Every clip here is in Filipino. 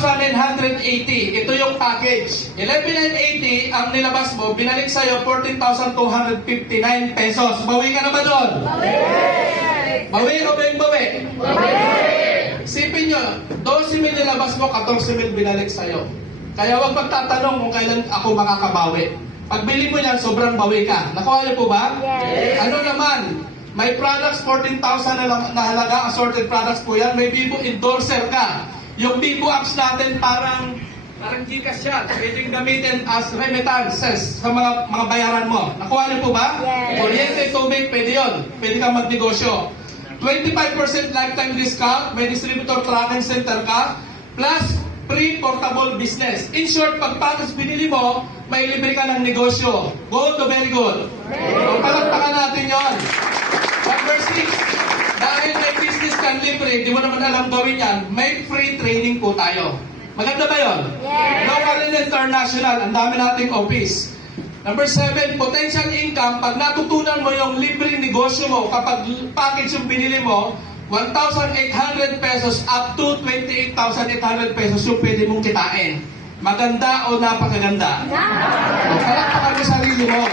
11,980. Ito yung package. 11,980 ang nilabas mo, binalik sa'yo 14,259 pesos. Bawi ka na ba doon? Bawi o ba yung bawi? Sipin nyo, 12,000 nilabas mo, 14,000 binalik sa'yo. Kaya huwag magtatanong kung kailan ako makakabawi. Pagbili mo yan, sobrang bawi ka. Nakuha niyo po ba? Yes. Ano naman? May products, 14,000 na halaga, assorted products po yan. May Vivo endorser ka. Yung Vivo apps natin parang Gcash yan. Pwedeng gamitin as remittances sa mga bayaran mo. Nakuha niyo po ba? Yes. Kuryente, tubig, pwede yun. Pwede kang magnegosyo. 25% lifetime discount, may distributor tracking center ka, plus free portable business. In short, pag package binili mo, may libre ka ng negosyo. Good to very good. So, palakpakan natin yon. Number 6, dahil may business kang libre, di mo naman alam gawin yan, may free training po tayo. Maganda ba yun? Yes. Local and international, ang dami nating office. Number 7, potential income. Pag natutunan mo yung libreng negosyo mo, kapag package yung binili mo, 1,800 pesos up to 28,800 pesos yung pwede mong kitain. Maganda o napakaganda? O, palakpakan mo sarili mo.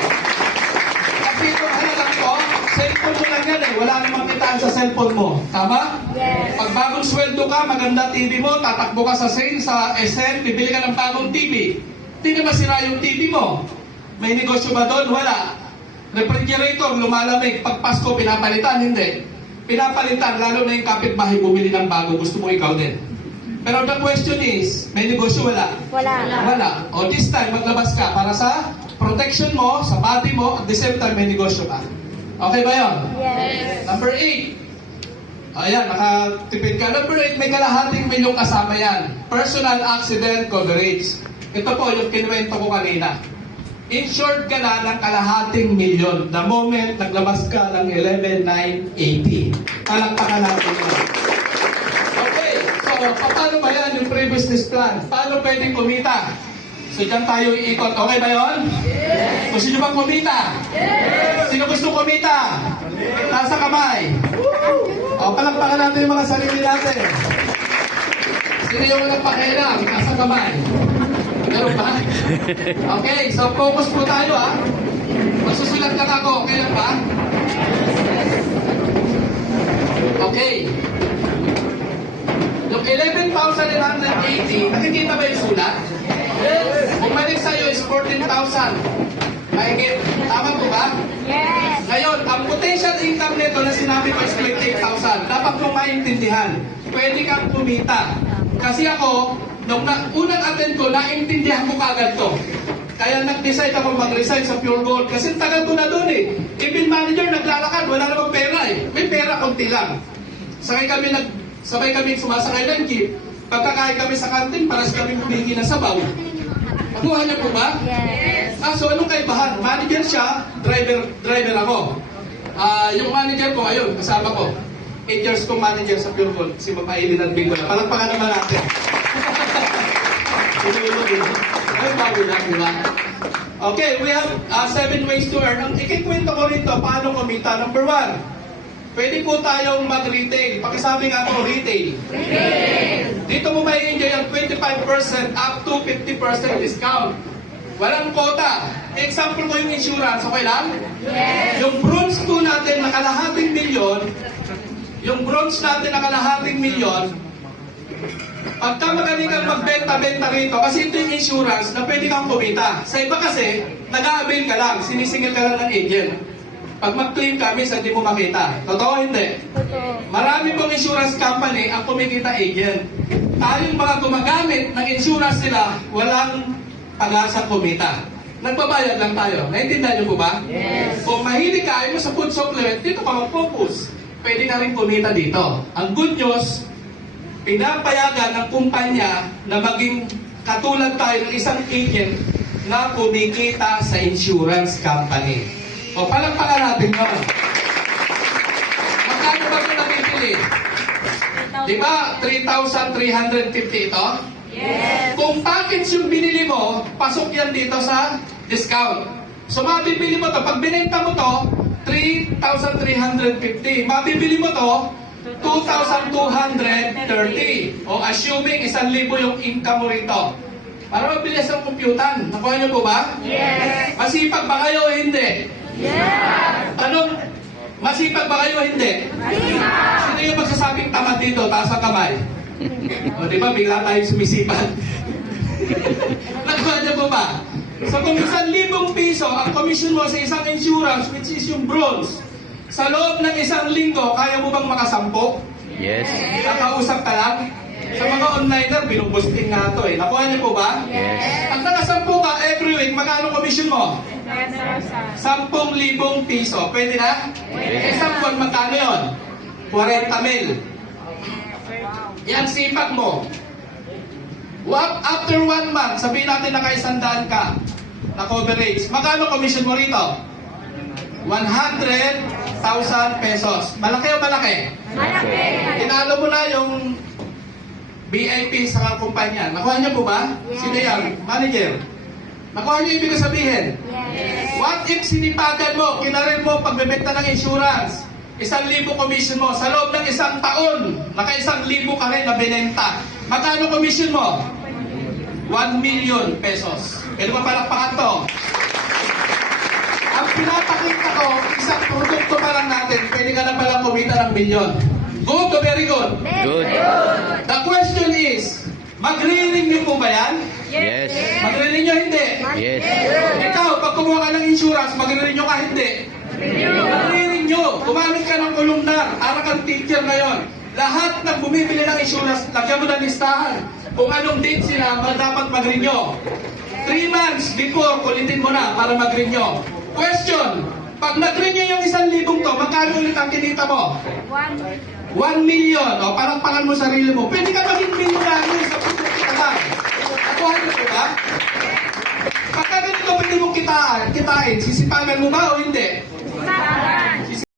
Kasi itong halagang to, cellphone mo lang yan eh. Wala namang kitaan sa cellphone mo. Tama? Yes. Pag bagong sweldo ka, maganda TV mo, tatakbo ka sa sale, sa SM, bibili ka ng bagong TV. Hindi na masira yung TV mo. May negosyo ba doon? Wala. Refrigerator, lumalamig. Pag Pasko, pinapalitan? Hindi. Pinapalitan, lalo na yung kapitbahay bumili ng bago. Gusto mo ikaw din. Pero the question is, may negosyo wala? Wala. O this time, maglabas ka para sa protection mo, sa body mo, at the same time, may negosyo ka. Okay ba yun? Yes. Number 8. Ayan, nakatipid ka. Number 8, may kalahating milyong kasama yan. Personal accident coverage. Ito po yung kinuwento ko kanina. Insured ka na ng kalahating milyon the moment naglabas ka ng 11,980. Palakpakan natin yun. Okay, so paano ba yan yung pre-business plan? Paano pwedeng kumita? So dyan tayo iikot. Okay ba yun? Yes! Gusto nyo bang kumita? Yes! Sino gusto kumita? Nasa kamay. O, palakpakan natin yung mga sarili natin. Sino yung walang pakialam? Nasa kamay. Meron ba? Okay, so focus po tayo ha. Masusulat lang ako, okay lang ba? Okay. Yung 11,980, nakikita ba yung sulat? Yes. Bumalik sa'yo is 14,000. Mahigit. Tama po ba? Yes. Ngayon, ang potential income nito na sinabi ko is 28,000. Dapat mong maintindihan. Pwede kang kumita. Kasi ako, nung unang attend ko, naintindihan ko kagad to. Kaya nag-decide ako mag-resign sa Pure Gold. Kasi tagal ko na doon eh. Even manager, naglalakad, wala namang pera eh. May pera, konti lang. Sabay kami sumasakay ng jeep. Pagkakain kami sa kantin, paras kami humingi ng sabaw. Nakuha niyo po ba? Yes. So anong kaibahan? Manager siya, driver ako. Yung manager ko, ayun, kasama ko. 8 years kong manager sa Pure Gold, si Mama Eileen Bingo na. Palagpakan naman natin. Ay, bago lang, di ba? Okay, we have 7 ways to earn. Ang ikikwento ko rito, paano kumita? Number 1, pwede po tayong mag-retail. Pakisabi nga po, retail. Dito mo may enjoy ang 25% up to 50% discount. Walang quota. Example ko yung insurance, okay lang? Yes. Yung bronze 2 natin na kalahating milyon, pagka magaling kang magbenta-benta rito, kasi ito yung insurance na pwede kang kumita. Sa iba kasi, nag-a-avail ka lang, sinisingil ka lang ng agent. Pag mag-claim ka, minsan di mo makita. Totoo hindi? Totoo. Marami pong insurance company ang kumikita agent. Tayong mga gumagamit ng insurance nila, walang pag-asa kumita. Nagbabayad lang tayo. Naintindihan niyo po ba? Yes. Kung mahilig ka, ayaw mo sa food supplement, dito ka mag-focus. Pwede ka rin kumita dito. Ang good news, pinapayagan ng kumpanya na maging katulad tayo ng isang agent na kumikita sa insurance company. O, palagpakan natin yun. Magkano ba ito nabibili? Di ba 3,350 ito? Yes. Kung package yung binili mo, pasok yan dito sa discount. So mabibili mo to, pag binenta mo to, 3,350. Mabibili mo to, 2,230. O assuming 1,000 yung income mo rito. Para mabilis ang computan. Nakuha niyo po ba? Yes. Masipag ba kayo o hindi? Yes. Tanong, masipag ba kayo o hindi? Sino yung magsasabing tamad dito? Taas ang kamay. O di ba, bigla tayong sumisipan. Nakuha niyo po ba? So kung 1,000 piso ang commission mo sa isang insurance, which is yung bronze, sa loob ng 1 linggo, kaya mo bang makasampo? Yes. Nakausap ka lang? Sa mga onliner, binubusting nga ito eh. Nakuha niyo po ba? Yes. Pag nakasampu ka every week, magkano commission mo? 10,000 piso. Pwede na? Yes. Isang buwan, magkano yun? 40,000. Yan sipag mo. After 1 month, sabihin natin naka-100 ka na coverage. Magkano commission mo rito? 100,000 pesos. Malaki o malaki? Malaki. Tinalo mo na yung VIP sa kumpanya. Nakuha niyo po ba? Sino yan? Manager. Nakuha niyo ibig sabihin? Yes. What if sinipagan mo, kinarin mo pagbebenta ng insurance, 1,000 commission mo, sa loob ng 1 taon, naka 1,000 ka rin na binenta. Magkano commission mo? 1 million pesos. Pwede ba palakpakan to? Ang pinapakita ko, isang produkto pa lang natin, pwede ka na palang kumita ng milyon. Good o very good? Good. The question is, magre-renew po ba yan? Yes. Magre-renew hindi? Yes. Ikaw, pag kumuha ka ng insurance, magre-renew ka hindi? Magre-renew. Gumamit ka ng kolumnar. Ara kang teacher ngayon. Lahat ng bumibili ng insurance, lagyan mo ng listahan. Kung anong date sila, dapat mag-renew. 3 months before, kulitin mo na para mag-renew. Question, pag nag-renew yung 1,000 to, magkano ulit ang kinita mo? 1 million. O, parang pangan mo sarili mo. Pwede ka maging milyonaryo sa produkto ka lang. Nakuha niyo po ba? Pagka ganito pwede mong kitain, sisipagan mo ba o hindi?